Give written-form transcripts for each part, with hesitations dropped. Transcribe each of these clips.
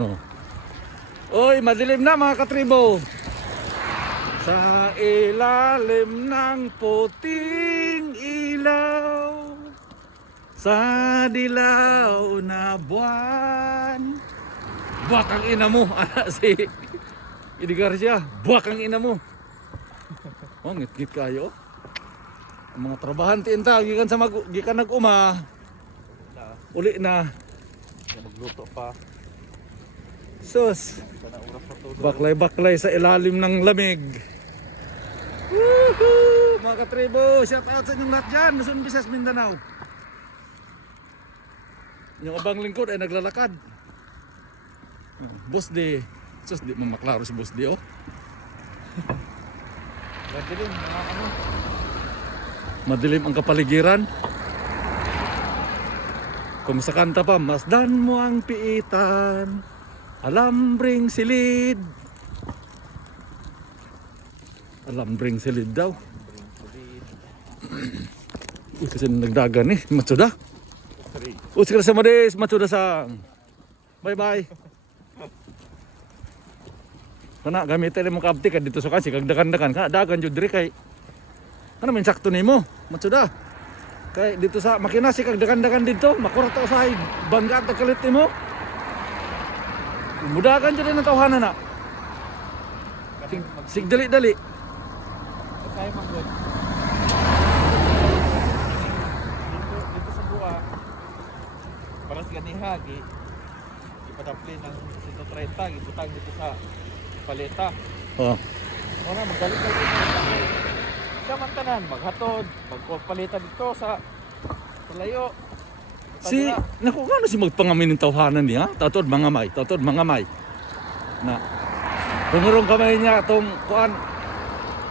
Oh. Oy, madilim na mga katribo. Sa ilalim ng puting ilaw, sa dilaw na buwan. Buwak ang ina mo, anak si Eddie Garcia. Buwak ang ina mo. Oh, ngit-ngit kayo. Ang mga trabahante inta, gikan nag-uma. Uli na. Magluto pa. Sus. Baklay-baklay sa ilalim ng lamig. Woohoo! Mga katribo, shout out sa inyong lahat dyan. Luzon, Visayas, Mindanao. Yung abang lingkod ay naglalakad. Boss di. Sus, di mo maklaro si Boss di, oh. Madilim, mga ano. Madilim ang kapaligiran. Kung sa kanta pa, masdan mo ang piitan, alambring silid. Alambring silid daw. Kasi nagdagan eh, matsuda. Usi ka sa madis, matsuda sang. Bye bye. Kana gamitin mo kabti ka dito sa kasi kag dagan-dagan ka dagan jud diri kay ano man sakto nimo matsuda. Kay dito sa makina si kag dagan-dagan dito makurata usahay bangga ta kalit nimo. Mudagan jud na tawhanan na. Sig dali-dali. Kaya manggod. Dito sa buwa. Para sa ganihagi. Ipadapli ng 130 ibutang dito sa paleta. Oh. Ora magalit ka dito. Samantanan maghatod, magpaleta dito sa layo. Si naku ano si magpangamin ng tawhanan niya? Tatod mga may. Na. Pungurong kamay niya tong kuan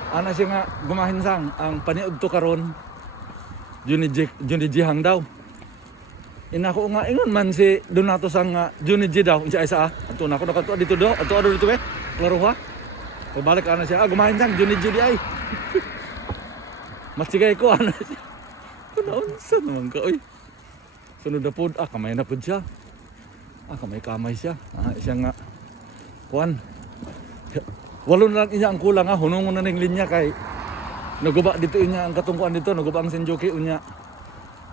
ana siya nga gumahinsang ang paniog to karon Juniji hang daw. Inako nga ingon man si Donato sang Juniji daw isa isa ato na ako nakato dito do ato dito klaro ha. Pabalik ana siya gumahinsang Juniji di ay. Matsigay ko ana siya. Kunaon sa naman ka oy. Sunod na po, kamay na po siya. Kamay siya. Siya nga, kuwan. Walo na lang inya ang kulang hunungon na ng linya kay naguba dito inya ang katungkuan dito, naguba ang Senjoki unya.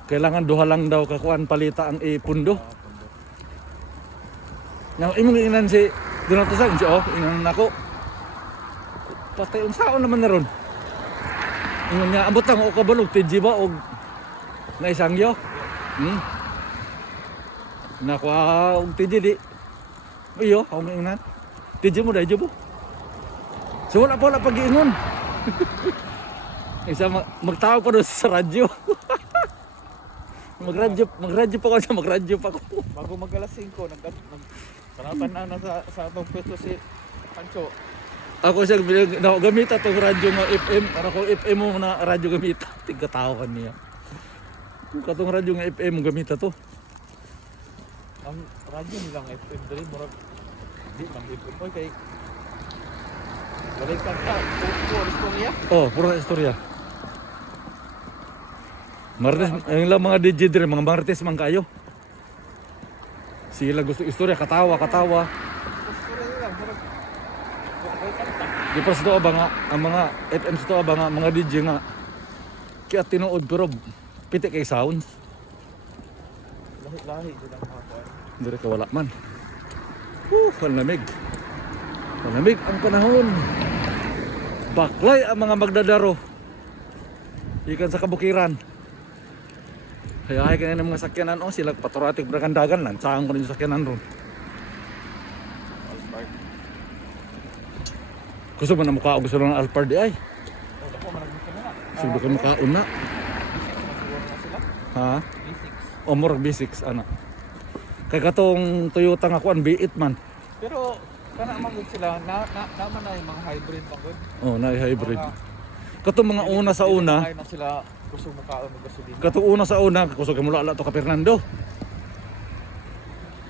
Kailangan duha lang daw kakuan palita ang ipundo. Now, imong inan si Donato Sang, inan nako. Patay unsaon naman na ron. Ingon niya, ambot lang o kabalog, TG ba o naisangyo? Nako og TG di. Iyo, ako maingan. TG mo dai jubo. So wala pag-iingon. Isa magtawag pa doon sa radyo. magradyo pa ako. Bago mag-alas 5 nagpanapan na sa atong pwesto si Pancho. Ako siya gamita tong radyo nga FM para ko FM mo na radyo gamita. Tigatawakan niya. Kung katong radyo nga FM mo gamita to. Ang radyo nilang FM dali murag di man FM ko kay balik kanta puro istorya. Oh, puro istorya. Martes, ang lang mga DJ dire, mga Martes man kayo. Sila gusto istorya, katawa. Istorya nilang murag balik kanta. Di pa sa ba nga, ang mga FM sa ba nga, mga DJ nga. Kaya tinuod pero pitik kay sounds. Lahi din ang mga kuwan. Dire ka wala man. Malamig. Malamig ang panahon. Baklay ang mga magdadaro. Ikan sa kabukiran. Hayahay ka na ng mga sakyanan o sila paturatik bragandagan lang. Saan ko rin yung sakyanan ron. Alpart. Gusto mo na mukha o gusto lang ng Alpard di ay. Ako managbukan na. Gusto ka mukhaon na. Siguro na sila. Ha? B6. O murag B6 ana. Kay katong Toyota nga kuan B8 man. Pero kana magud sila naman na yung mga hybrid magud. Oh, na hybrid. Katong mga una sa una. Na sila kusog mo kaon og gasolina. Katong una sa una kusog mo ala to ka Fernando.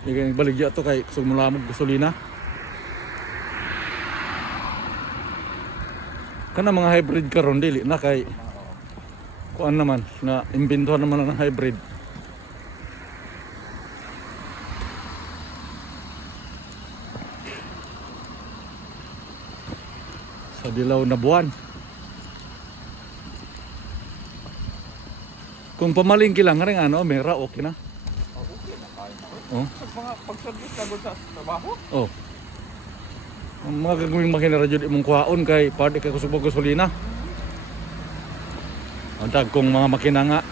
Igay baligya to kay kusog mo lamog gasolina. Kana mga hybrid karon dili na kay kuan naman na imbento naman ng hybrid. Sa dilaw na buwan. Kung pamalingki lang rin ano, mera okay na. Oh, okay na kayo. Oh. Sa mga pag-service na sa trabaho. Oh. Ang mga gagawing makina radyo di mong kuhaon kay pwede kay kusubog gasolina. Ang kong mga makina nga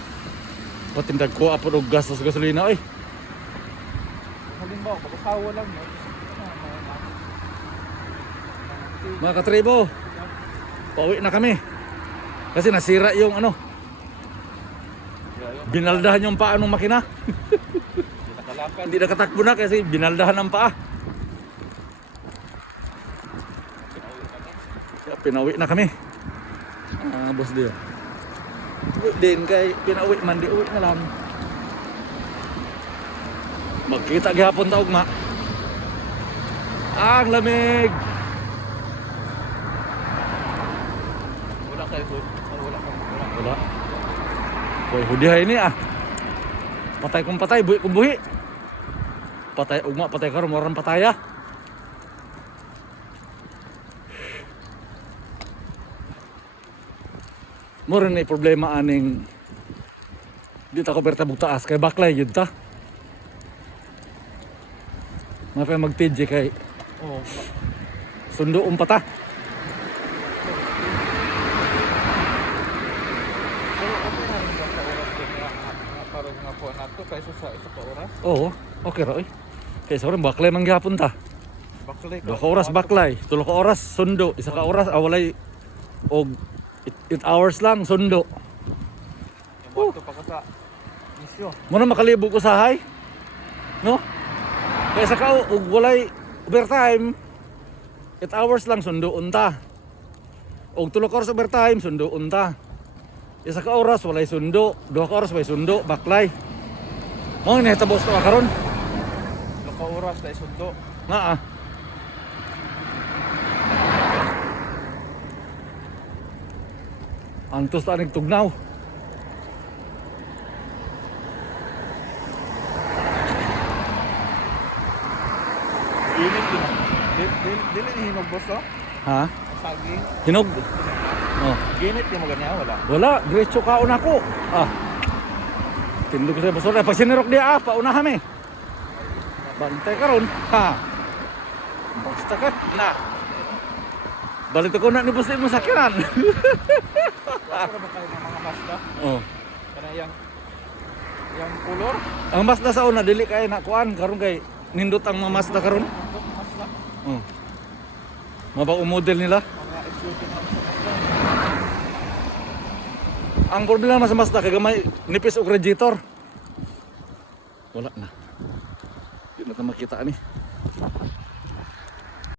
patindag ko apod og gastos gasolina oy. Halimbawa, pag-asawa lang no. Mga katribo, pauwi na kami. Kasi nasira yung ano, binaldahan yung paa ng makina. Nakalakad. Hindi nakatakbo na kasi binaldahan ang paa. Kaya pinauwi na kami. Boss Dio. Uwi din kay pinauwi man di uwi na lang. Magkita gihapon ta ugma. Ang lamig. Wala kayo food. Wala. Wala. Boy, hudihay ni ah. Patay kong patay, buhi kong buhi. Patay ugma, patay karon moran pataya. Mura na problema aning dito ako berta bugtaas kay baklay yun ta. Mapay mag-TJ kay Oo. sundo pata. Pero okay na rin ba sa oras din nga parang nga po nato kaysa sa isa ka oras? Oo, okay ra oy. Kay sa oras baklay man gyapon ta. Baklay 2 ka oras baklay, 3 ka oras sundo, 1 ka oras walay og 8 hours lang sundo. Yung pa ka sa misyo. Muna makalibog usahay. No? Kaya sa kao, ug walay overtime, 8 hours lang sundo unta. Og 3 ka oras overtime, sundo unta. 1 ka oras walay sundo, 2 ka oras walay sundo, baklay. Mo ni tabos to karon. 2 ka oras na isundo. Nga ah. Antos ta ning tugnaw. Init din. Dili ni hinog boss no? Ha? Saging. Hinog. Oh. Ginit di mo ganyan wala. Wala, diretso kaon ako. Ah. Tindog sa basura. Pag sinirok dia, paunahan kami. Bantay karon. Ha. Basta ka na. Balik ko na ni boss mo sakiran. Para ba kayo ng mga Mazda? Oh. Kana yang color? Ang Mazda sa una dili kay na kuan karon kay nindot ang mga Mazda karon. Mazda. Oh. Mabang model nila. Mga exclusive na sa Mazda. Ang problema sa Mazda kay gamay nipis og radiator. Wala na. Di na ta makita ani.